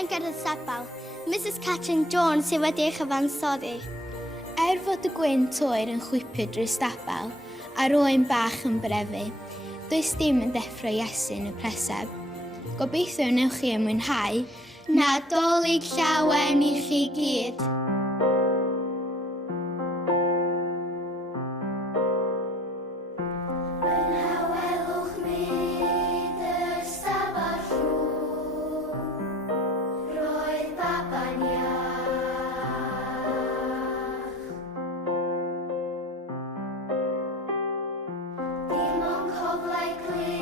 Mewn gyrraedd sabal, Mrs Catrin Jones sydd wedi ei chyfansoddi. Fod y gwynt oer yn chwipio drwy stabal a'r oen bach yn brefu, does dim yn deffro Iesu yn y preseb. Gobeithio wnewch chi yn mwynhau Nadolig llawen i chi gyd. Dim ond coflau glir.